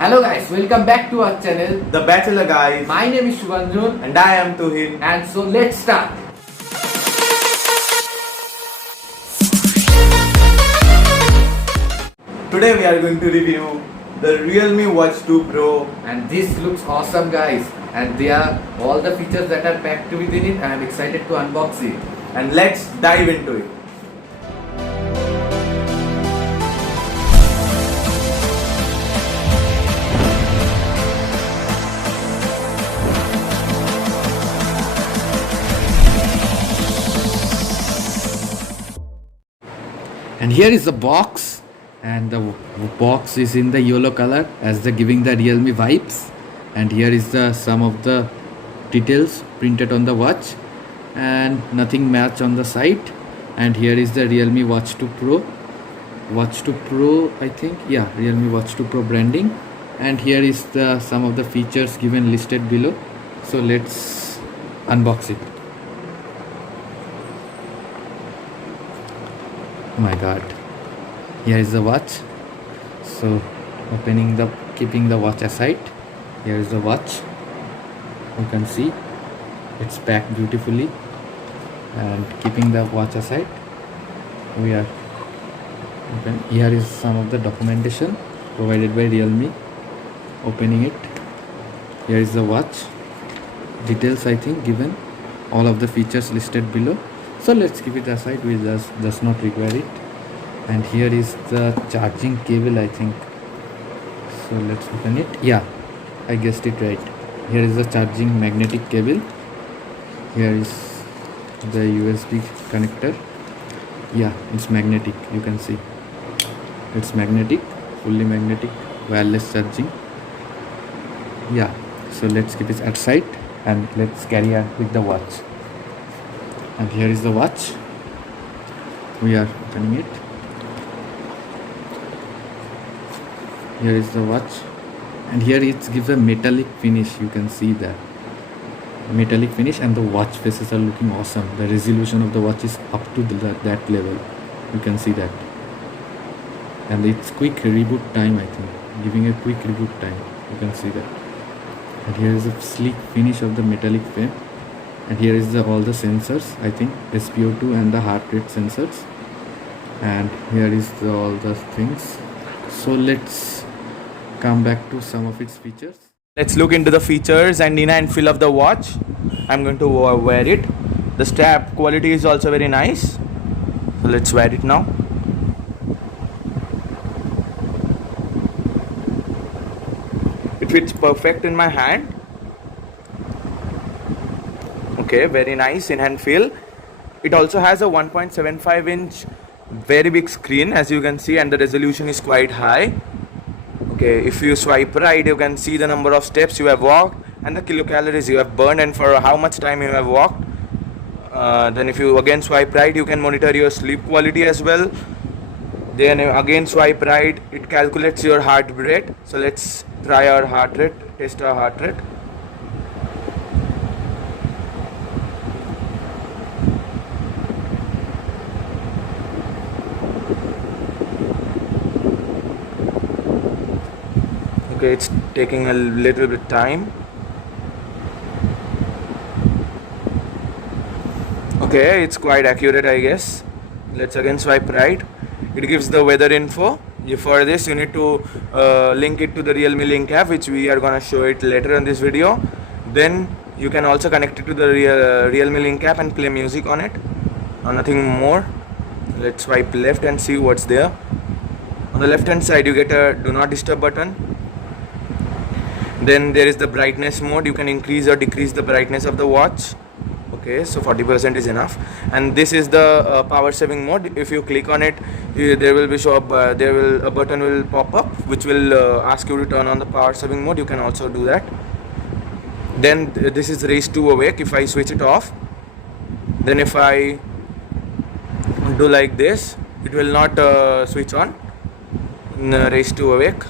Hello guys, welcome back to our channel. The Bachelor Guyz. My name is Shubhanjun And I am Tuhin. and so let's start. Today we are going to review the Realme Watch 2 Pro. And this looks awesome guys, and they are all the features that are packed within it. I am excited to unbox it. And let's dive into it. And here is the box, and the box is in the yellow color as the giving the Realme vibes. And here is the some of the details printed on the watch, and nothing match on the side. And here is the Realme Watch 2 Pro, Watch 2 Pro I think, yeah, Realme Watch 2 Pro branding. And here is the some of the features given listed below. So let's unbox it. Oh my god, here is the watch. So keeping the watch aside, here is the watch. You can see it's packed beautifully, and keeping the watch aside, we are here is some of the documentation provided by Realme. Opening it, here is the watch details, I think given all of the features listed below. So let's keep it aside, we just does not require it. And here is the charging cable, I think. So let's open it. Yeah, I guessed it right. Here is the charging magnetic cable. Here is the USB connector. Yeah, it's magnetic, you can see. It's magnetic, fully magnetic, wireless charging. Yeah, so let's keep it aside and let's carry on with the watch. And here is the watch. We are opening it. Here is the watch, and here it gives a metallic finish. You can see that metallic finish, and the watch faces are looking awesome. The resolution of the watch is up to that level. You can see that, and it's quick reboot time, I think, giving a quick reboot time. You can see that. And here is a sleek finish of the metallic frame. And here is all the sensors, I think SpO2 and the heart rate sensors. And here is all the things. So let's come back to some of its features. Let's look into the features and inner and feel of the watch. I'm going to wear it. The strap quality is also very nice. So let's wear it now. It fits perfect in my hand. Okay, very nice in hand feel. It also has a 1.75 inch very big screen, as you can see, and the resolution is quite high. Okay, if you swipe right, you can see the number of steps you have walked and the kilocalories you have burned and for how much time you have walked. Then if you again swipe right, you can monitor your sleep quality as well. Then again swipe right, it calculates your heart rate. So let's try our heart rate, test our heart rate. Okay, it's taking a little bit time. Okay, it's quite accurate, I guess. Let's again swipe right. It gives the weather info. For this, you need to link it to the Realme Link app, which we are gonna show it later in this video. Then you can also connect it to the Realme Link app and play music on it. Nothing more. Let's swipe left and see what's there. On the left hand side, you get a do not disturb button. Then there is the brightness mode. You can increase or decrease the brightness of the watch. Okay, so 40% is enough. And this is the power saving mode. If you click on it, there will be a button will pop up which will ask you to turn on the power saving mode. You can also do that. Then this is raise to awake. If I switch it off, then if I do like this, it will not switch on. Raise to awake.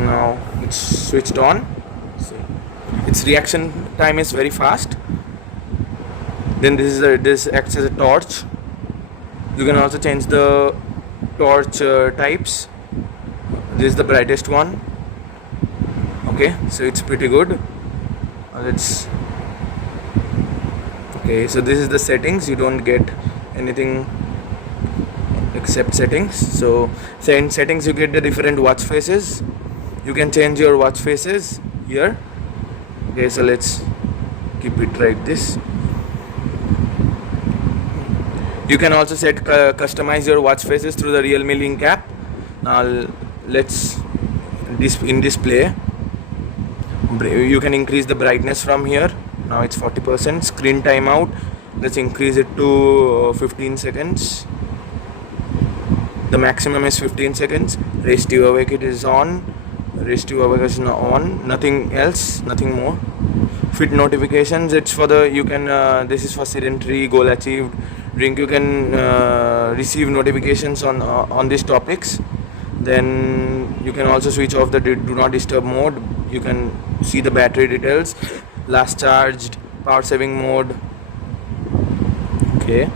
Now it's switched on. See, its reaction time is very fast. Then this acts as a torch. You can also change the torch types. This is the brightest one. Okay, so it's pretty good. Let's okay, so this is the settings. You don't get anything except settings. So in settings you get the different watch faces. You can change your watch faces here. Okay, so let's keep it like this. You can also set customize your watch faces through the Realme Link app. Now let's in display. You can increase the brightness from here. Now it's 40%. Screen timeout, let's increase it to 15 seconds. The maximum is 15 seconds. Race to awake, it is on. Race to awake is on. Nothing else, nothing more. Fit notifications, it's for the you can this is for sedentary, goal achieved, drink. You can receive notifications on these topics. Then you can also switch off the do not disturb mode. You can see the battery details, last charged, power saving mode. Okay,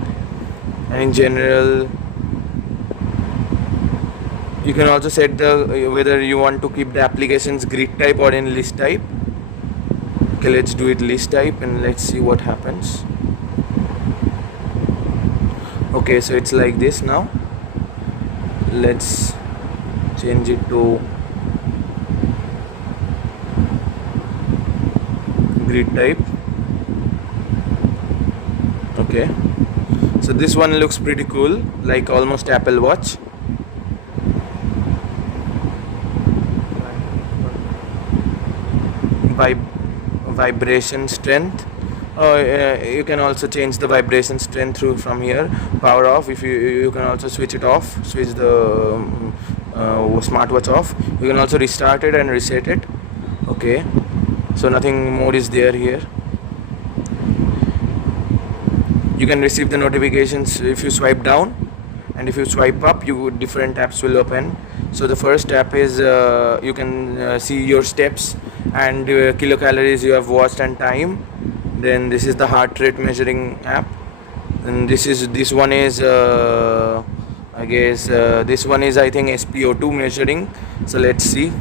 and in general you can also set the whether you want to keep the applications grid type or in list type. Okay, let's do it list type and let's see what happens. Okay, so it's like this now. Let's change it to grid type. Okay, so this one looks pretty cool, like almost Apple Watch. Vibration strength. You can also change the vibration strength through from here. Power off, if you can also switch it off, switch the smartwatch off. You can also restart it and reset it. Okay, so nothing more is there here. You can receive the notifications if you swipe down, and if you swipe up, different apps will open. So the first app is you can see your steps and kilocalories you have watched and time. Then this is the heart rate measuring app, and this one is I guess this one is I think SpO2 measuring. So let's see.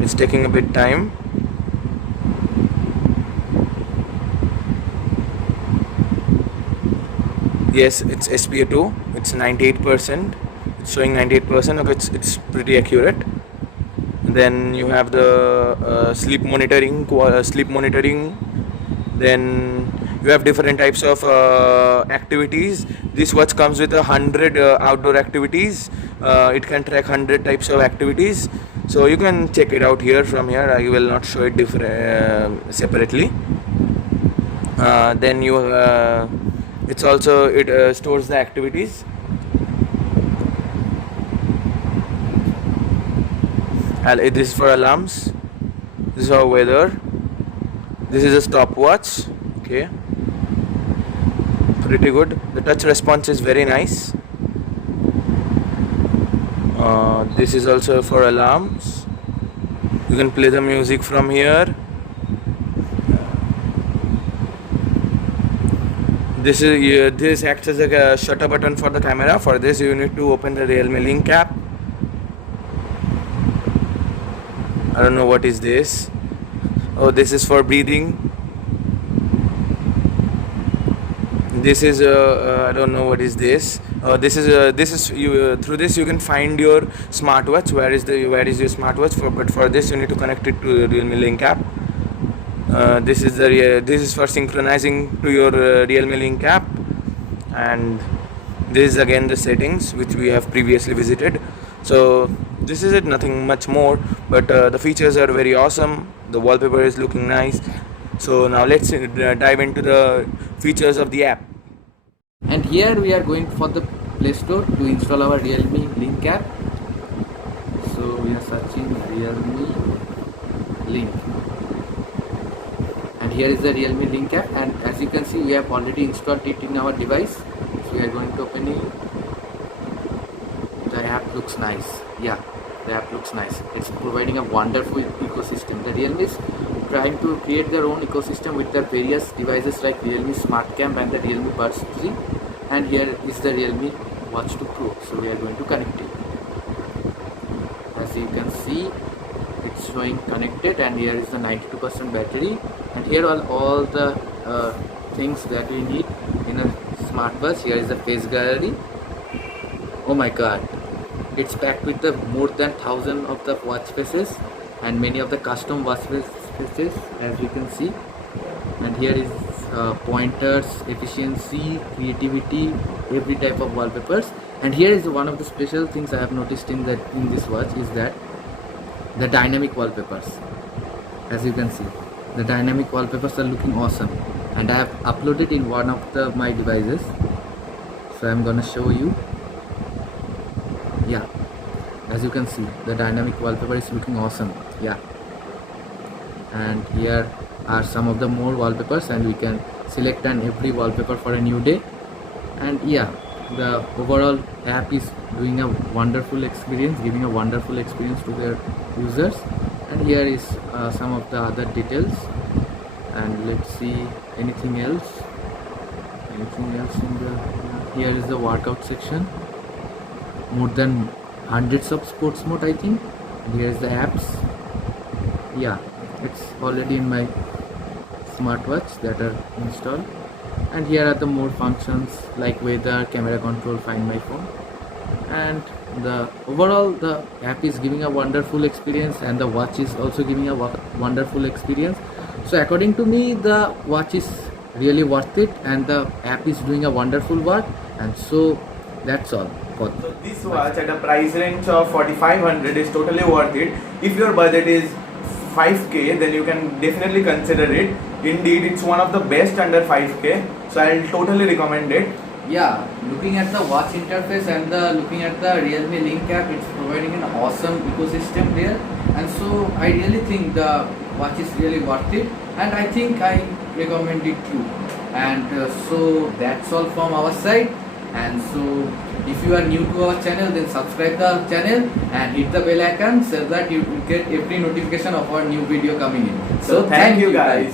It's taking a bit time. Yes, it's SpO2. It's 98%. It's showing 98%. Okay, it's pretty accurate. Then you have the sleep monitoring. Then you have different types of activities. This watch comes with 100 outdoor activities. It can track 100 types of activities. So you can check it out here from here. I will not show it separately. Then it's also it stores the activities. This is for alarms. This is our weather. This is a stopwatch. Okay, pretty good. The touch response is very nice. This is also for alarms. You can play the music from here. This acts as a shutter button for the camera. For this you need to open the Realme Link app. I don't know what is this. Oh, this is for breathing. This is I don't know what is this. This is you through this you can find your smartwatch. Where is your smartwatch? But for this you need to connect it to the Realme Link app. This is for synchronizing to your Realme Link app, and this is again the settings which we have previously visited. So this is it, nothing much more, but the features are very awesome. The wallpaper is looking nice. So now let's dive into the features of the app. And here we are going for the Play Store to install our Realme Link app. So we are searching Realme Link, and here is the Realme Link app, and as you can see we have already installed it in our device. So we are going to open it. The app looks nice. Yeah, the app looks nice. It's providing a wonderful ecosystem. The Realme is trying to create their own ecosystem with their various devices like Realme Smart Cam and the Realme Buds 3. And here is the Realme Watch to Pro. So we are going to connect it. As you can see, it's showing connected, and here is the 92% battery, and here are all the things that we need in a smartwatch. Here is the face gallery. Oh my god, it's packed with the more than 1000 of the watch faces and many of the custom watch faces, as you can see. And here is pointers, efficiency, creativity, every type of wallpapers. And here is one of the special things I have noticed in this watch is that the dynamic wallpapers. As you can see, the dynamic wallpapers are looking awesome, and I have uploaded in one of my devices, so I'm gonna show you. Yeah, as you can see, the dynamic wallpaper is looking awesome. Yeah, and here are some of the more wallpapers, and we can select every wallpaper for a new day. And yeah, the overall app is doing a wonderful experience, giving a wonderful experience to their users. And here is some of the other details, and let's see anything else in the here is the workout section, more than hundreds of sports mode, I think. Here is the apps. Yeah, it's already in my smartwatch that are installed. And here are the more functions like weather, camera control, find my phone. And the overall, the app is giving a wonderful experience, and the watch is also giving a wonderful experience. So according to me, the watch is really worth it, and the app is doing a wonderful work. And so that's all. So this watch at a price range of 4500 is totally worth it. If your budget is 5k, then you can definitely consider it. Indeed, it's one of the best under 5k, so I'll totally recommend it. Yeah, looking at the watch interface and looking at the Realme Link app, it's providing an awesome ecosystem there, and so I really think the watch is really worth it, and I think I recommend it too. And so that's all from our side. And so if you are new to our channel, then subscribe the channel and hit the bell icon so that you get every notification of our new video coming in. So thank you guys.